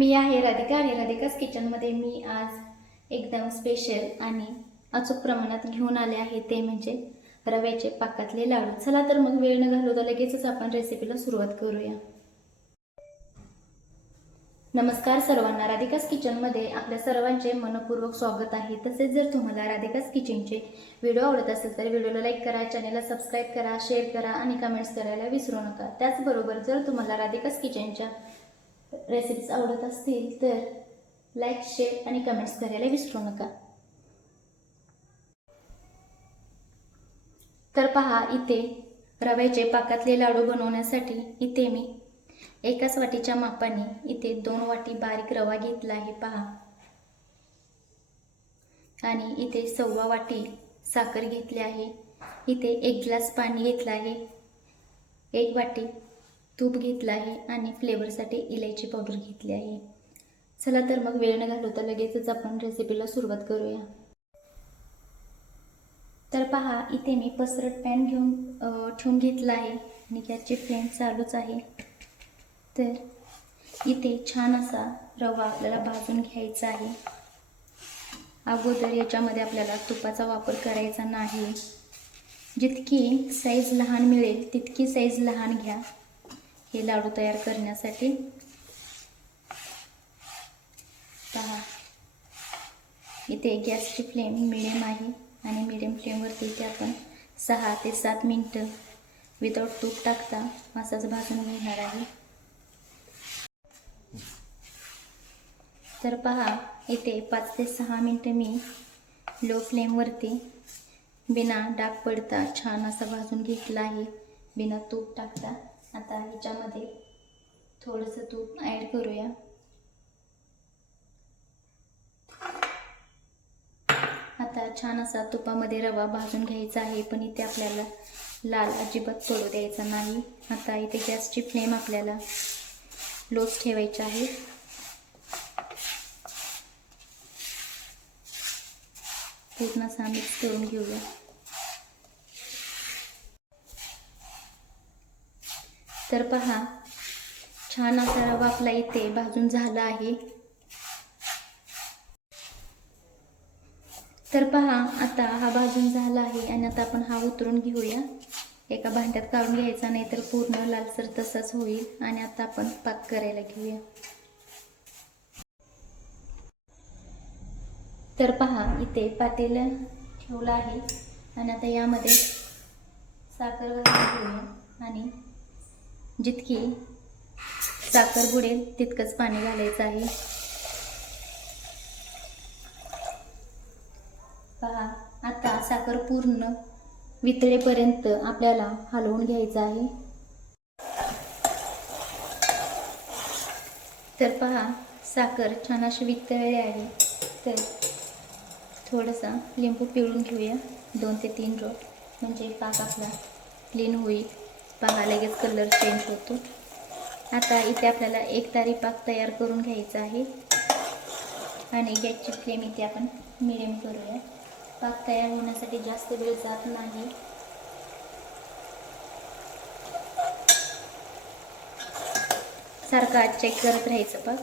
मी आहे राधिका आणि राधिकाच किचनमध्ये मी आज एकदम स्पेशल आणि अचूक प्रमाणात घेऊन आले आहे. ते म्हणजे रव्याचे पाकातले लाडू. चला तर मग वेळ न घालवता लगेचच आपण रेसिपीला सुरुवात करूया. नमस्कार सर्वांना. राधिकास किचनमध्ये आपल्या सर्वांचे मनपूर्वक स्वागत आहे. तसेच जर तुम्हाला राधिकास किचनचे व्हिडिओ आवडत असेल तर व्हिडिओला लाईक करा चॅनलला सबस्क्राईब करा शेअर करा आणि कमेंट्स करायला विसरू नका. त्याचबरोबर जर तुम्हाला राधिकास किचनच्या रेसिपीज आवडत असतील तर लाईक शेअर आणि कमेंट्स करायला विसरू नका. तर पहा इथे रव्याचे पाकातले लाडू बनवण्यासाठी इथे मी एकाच वाटीच्या मापाने इथे दोन वाटी बारीक रवा घेतला आहे पहा. आणि इथे सव्वा वाटी साखर घेतली आहे. इथे एक ग्लास पाणी घेतलं आहे. एक वाटी तूप घेतलं आहे आणि फ्लेवरसाठी इलायची पावडर घेतली आहे. चला तर मग वेळ न घालवता लगेचच आपण रेसिपीला सुरुवात करूया. तर पहा इथे मी पसरट पॅन घेऊन ठेवून घेतला आहे आणि गॅसची फ्लेम चालूच आहे. तर इथे छान असा रवा आपल्याला भाजून घ्यायचा आहे. अगोदर याच्यामध्ये आपल्याला तुपाचा वापर करायचा नाही. जितकी साईज लहान मिळेल तितकी साईज लहान घ्या. हे लाडू तयार करण्यासाठी. पहा. इथे गॅसची फ्लेम मिडियम आहे आणि मिडियम फ्लेमवरती इथे आपण सहा ते सात मिनटं विदाऊट तूप टाकता असाच भाजून घेणार आहे. तर पहा इथे पाच ते सहा मिनटं मी लो फ्लेमवरती बिना डाग पडता छान असा भाजून घेतला आहे. बिना तूप टाकता. आता ह्याच्यामध्ये थोडंसं तूप ॲड करूया. आता छान असा तुपामध्ये रवा भाजून घ्यायचा आहे पण इथे आपल्याला लाल अजिबात तोडू द्यायचा नाही. आता इथे गॅसची फ्लेम आपल्याला लोच ठेवायची आहे. पूर्ण असा मिक्स करून घेऊया. तर पहा. छान असा रवा आपला इथे भाजून झाला आहे. तर पहा आता हा भाजून झाला आहे आणि आता आपण हा उतरून घेऊया. एका भांड्यात काढून घ्यायचा नाही तर पूर्ण लालसर तसाच होईल आणि आता आपण पाक करायला घेऊया. तर पहा इथे पातेल ठेवलं आहे आणि आता यामध्ये साखर घालून घेऊया आणि जितकी साखर बुडेल तितकंच पाणी घालायचं आहे. पहा आता साखर पूर्ण वितळेपर्यंत आपल्याला हलवून घ्यायचं आहे. तर पहा साखर छान अशी वितळली आहे. तर थोडंसं लिंबू पिळून घेऊया दोन ते तीन ड्रॉप म्हणजे पाक आपला क्लीन होईल. पहा लगेच कलर चेंज होतो. आता इथे आपल्याला एक तारी पाक तयार करून घ्यायचा आहे. आणि गॅसची फ्लेम इथे आपण मिडियम करूया. पाक तयार होण्यासाठी जास्त वेळ जात नाही. सारखा चेक करत राहायचं पाक.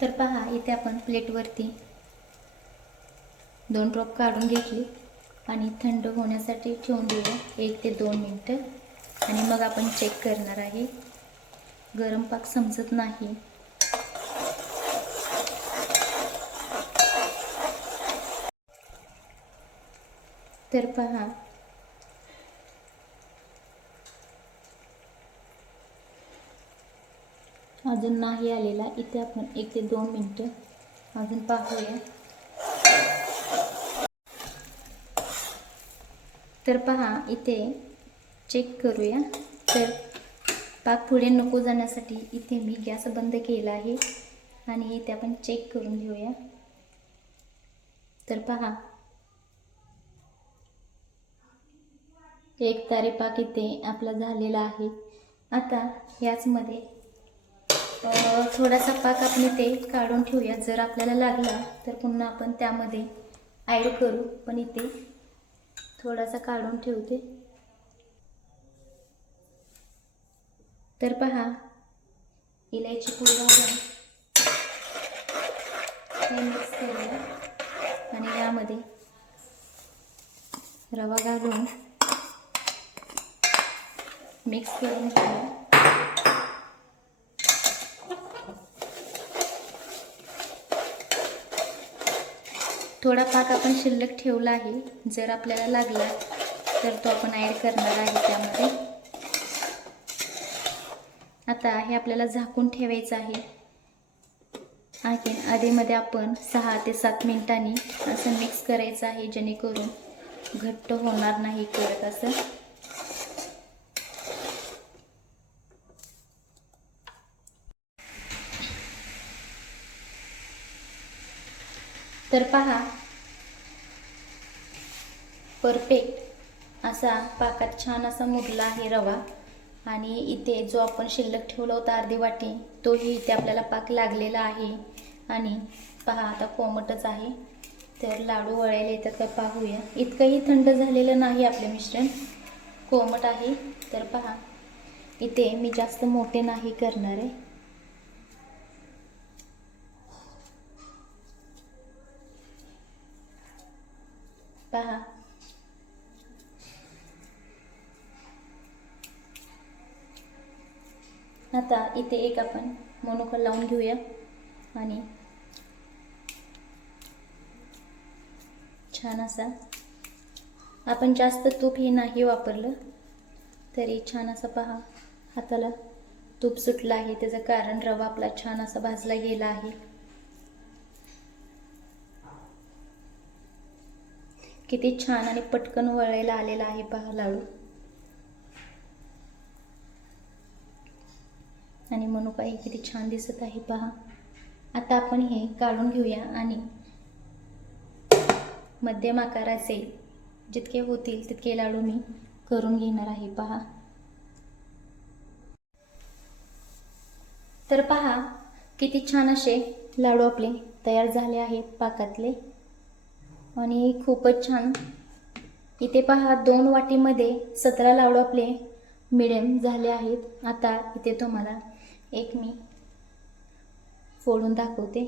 तर पहा इथे आपण प्लेटवरती दोन ड्रॉप काढून घेतली आणि थंड होण्यासाठी ठेवून देऊया एक ते दोन मिनटं. आणि मग आपण चेक करणार आहे. गरम पाक समजत नाही. तर पहा. अजून नाही आलेला. इथे आपण एक ते दोन मिनटं अजून पाहूया. तर पहा इथे चेक करूया. तर पाक पुढे नको जाण्यासाठी इथे मी गॅस बंद केला आहे आणि इथे आपण चेक करून घेऊया. तर पहा. एक तारे पाक इथे आपला झालेला आहे. आता याचमध्ये थोडासा पाक आपण इथे काढून ठेवूया. जर आपल्याला लागला तर पुन्हा आपण त्यामध्ये ॲड करू. पण इथे थोडासा काढून ठेवते. तर पहा इलायची पूड मिक्स करूया आणि यामध्ये रवा घालून मिक्स करून ठेवा थोडा पाक आपण शिल्लक ठेवला आहे. जर आपल्याला लागला तर तो आपण ॲड करणार आहे त्यामध्ये. आता हे आपल्याला झाकून ठेवायचं आहे. आणखीन आधीमध्ये आपण सहा ते सात मिनिटांनी असं मिक्स करायचं आहे जेणेकरून घट्ट होणार नाही करत असं. तर पहा. परफेक्ट असा पाकात छान असा मुरला आहे रवा. आणि इथे जो आपण शिल्लक ठेवला होता अर्धी वाटी तोही इथे आपल्याला पाक लागलेला आहे. आणि पहा आता कोमटच आहे. तर लाडू वळायला येतात का पाहूया. इतकंही थंड झालेलं नाही आपले मिश्रण. कोमट आहे. तर पहा. इथे मी जास्त मोठे नाही करणार आहे. पहा आता इथे एक आपण मोनोकल लावून घेऊया. आणि छान असा. आपण जास्त तूप हे नाही वापरलं तरी छान असं पहा. हाताला तूप सुटलं आहे त्याचं कारण रवा आपला छान असा भाजला गेला आहे. किती छान आणि पटकन वळायला आलेला आहे पहा लाडू. आणि मनुकाही किती छान दिसत आहे पहा. आता आपण हे काढून घेऊया आणि मध्यम आकाराचे जितके होतील तितके लाडू मी करून घेणार आहे पहा. तर पहा किती छान असे लाडू आपले तयार झाले आहेत पाकातले. आणि खूपच छान. इथे पहा दोन वाटीमध्ये सतरा लाडू आपले मिडियम झाले आहेत. आता इथे तुम्हाला एक मी फोडून दाखवते.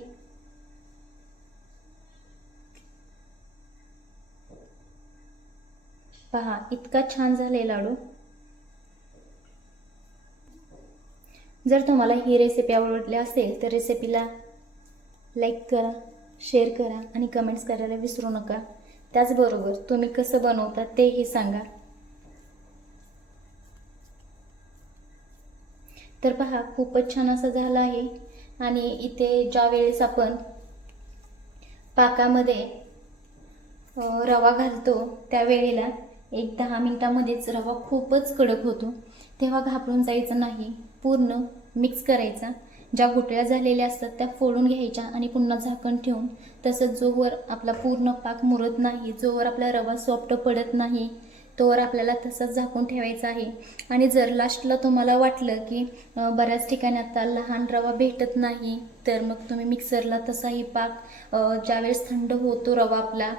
पहा इतका छान झाले लाडू. जर तुम्हाला ही रेसिपी आवडली असेल तर रेसिपीला लाईक करा. शेअर करा आणि कमेंट्स करायला विसरू नका. त्याचबरोबर तुम्ही कसं बनवता तेही सांगा. तर पहा खूपच छान असं झालं आहे. आणि इथे ज्या वेळेस आपण पाकामध्ये रवा घालतो त्यावेळेला एक दहा मिनटामध्येच रवा खूपच कडक होतो. तेव्हा घाबरून जायचं नाही. पूर्ण मिक्स करायचा. ज्या गुटळ्या झालेल्या असतात त्या फोडून घ्यायच्या आणि पुन्हा झाकण ठेवून. तसंच जोवर आपला पूर्ण पाक मुरत नाही जोवर आपला रवा सॉफ्ट पडत नाही तोवर आपल्याला तसंच झाकून ठेवायचं आहे. आणि जर लास्टला तुम्हाला वाटलं की बऱ्याच ठिकाणी आता लहान रवा भेटत नाही तर मग तुम्ही मिक्सरला तसाही पाक ज्यावेळेस थंड होतो रवा आपला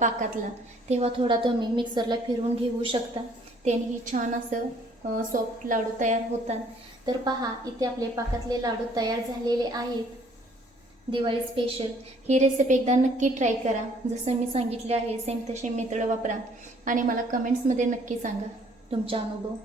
पाकातला तेव्हा थोडा तुम्ही मिक्सरला फिरवून घेऊ शकता. त्यांनी छान असं सॉफ्ट लाडू तयार होतात. तर पहा इथे आपले पाकातले लाडू तयार झालेले आहेत. दिवाळी स्पेशल ही रेसिपी एकदा नक्की ट्राय करा. जसं मी सांगितले आहे सेम तसे मेथड वापरा. आणि मला कमेंट्समध्ये नक्की सांगा. तुमचा अनुभव.